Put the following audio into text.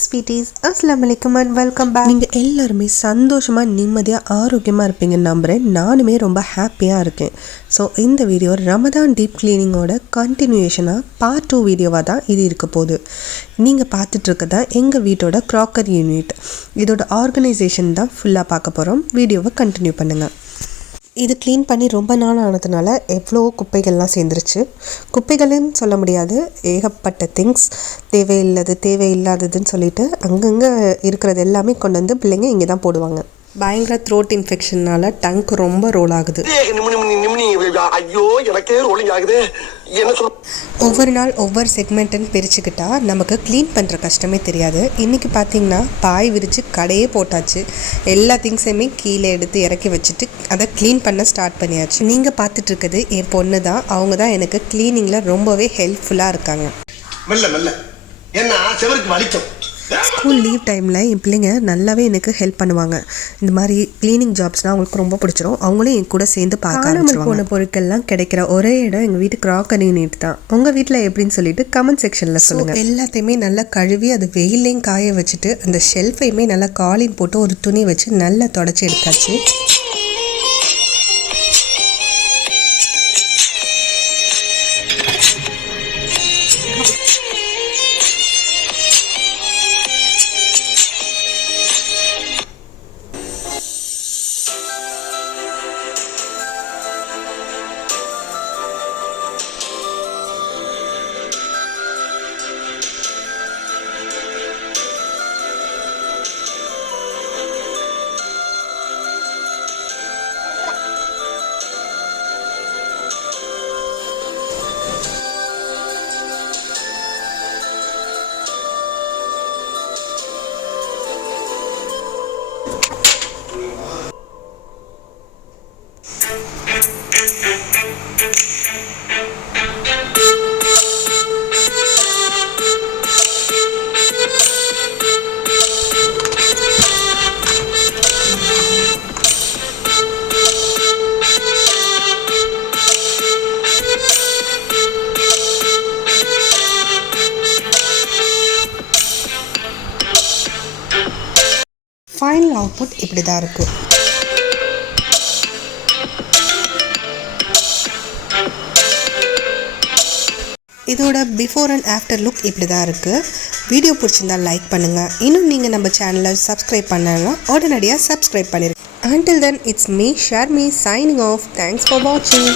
Sweeties, அஸ்ஸலாமு அலைக்கும் and welcome back. நீங்கள் எல்லாருமே சந்தோஷமாக நிம்மதியாக ஆரோக்கியமாக இருப்பீங்கன்னு நம்புகிறேன். நானுமே ரொம்ப ஹாப்பியாக இருக்கேன். ஸோ இந்த வீடியோ ரமதான் டீப் கிளீனிங்கோட கண்டினியூஷனாக பார்ட் 2 வீடியோவாக தான் இது இருக்க போகுது. நீங்கள் பார்த்துட்ருக்கதான் எங்கள் வீட்டோட க்ராக்கர் யூனிட். இதோட ஆர்கனைசேஷன் தான் ஃபுல்லாக பார்க்க போகிறோம். வீடியோவை கண்டினியூ பண்ணுங்கள். இது க்ளீன் பண்ணி ரொம்ப நாள் ஆனதுனால எவ்வளோ குப்பைகள்லாம் சேர்ந்துருச்சு. குப்பைகள்னு சொல்ல முடியாது, ஏகப்பட்ட திங்ஸ், தேவையில்லாததுன்னு சொல்லிட்டு அங்கங்கே இருக்கிறது எல்லாமே கொண்டு வந்து பிள்ளைங்க இங்கே தான் போடுவாங்க. பயங்கர த்ரோட் இன்ஃபெக்ஷன்னால டங்க் ரொம்ப ரோல் ஆகுது. ஒவ்வொரு நாள் ஒவ்வொரு செக்மெண்ட்டுன்னு பிரிச்சுக்கிட்டா நமக்கு க்ளீன் பண்ணுற கஷ்டமே தெரியாது. இன்றைக்கி பார்த்திங்கன்னா பாய் விரித்து கடையே போட்டாச்சு. எல்லா திங்ஸையுமே கீழே எடுத்து இறக்கி வச்சுட்டு அதை க்ளீன் பண்ண ஸ்டார்ட் பண்ணியாச்சு. நீங்கள் பார்த்துட்ருக்குது என் பொண்ணு தான். அவங்க தான் எனக்கு க்ளீனிங்கில் ரொம்பவே ஹெல்ப்ஃபுல்லாக இருக்காங்க. ஸ்கூல் லீவ் டைமில் என் பிள்ளைங்க நல்லாவே எனக்கு ஹெல்ப் பண்ணுவாங்க. இந்த மாதிரி க்ளீனிங் ஜாப்ஸ்னால் அவங்களுக்கு ரொம்ப பிடிச்சிரும். அவங்களும் என் கூட சேர்ந்து பார்க்க ஆரம்பிச்சிருவாங்க. போன பொருட்கள்லாம் கிடைக்கிற ஒரே இடம் எங்கள் வீட்டு க்ராக்கர் யூனிட் தான். உங்கள் வீட்டில் எப்படின்னு சொல்லிட்டு கமெண்ட் செக்ஷனில் சொல்லுங்கள். எல்லாத்தையுமே நல்லா கழுவி அது வெயிலையும் காய வச்சுட்டு அந்த ஷெல்ஃபையுமே நல்லா காலின் போட்டு ஒரு துணி வச்சு நல்லா தொடச்சி எடுத்தாச்சு. ஃபைனல் அவுட்புட் இப்படி தான் இருக்குது. இதோட பிஃபோர் அண்ட் ஆஃப்டர் லுக் இப்படி தான் இருக்குது. வீடியோ பிடிச்சிருந்தா லைக் பண்ணுங்கள். இன்னும் நீங்கள் நம்ம சேனலை சப்ஸ்கிரைப் பண்ணலாம், உடனடியாக சப்ஸ்கிரைப் பண்ணிடுங்க. Until then, it's me, Sharmi, signing off. Thanks for watching.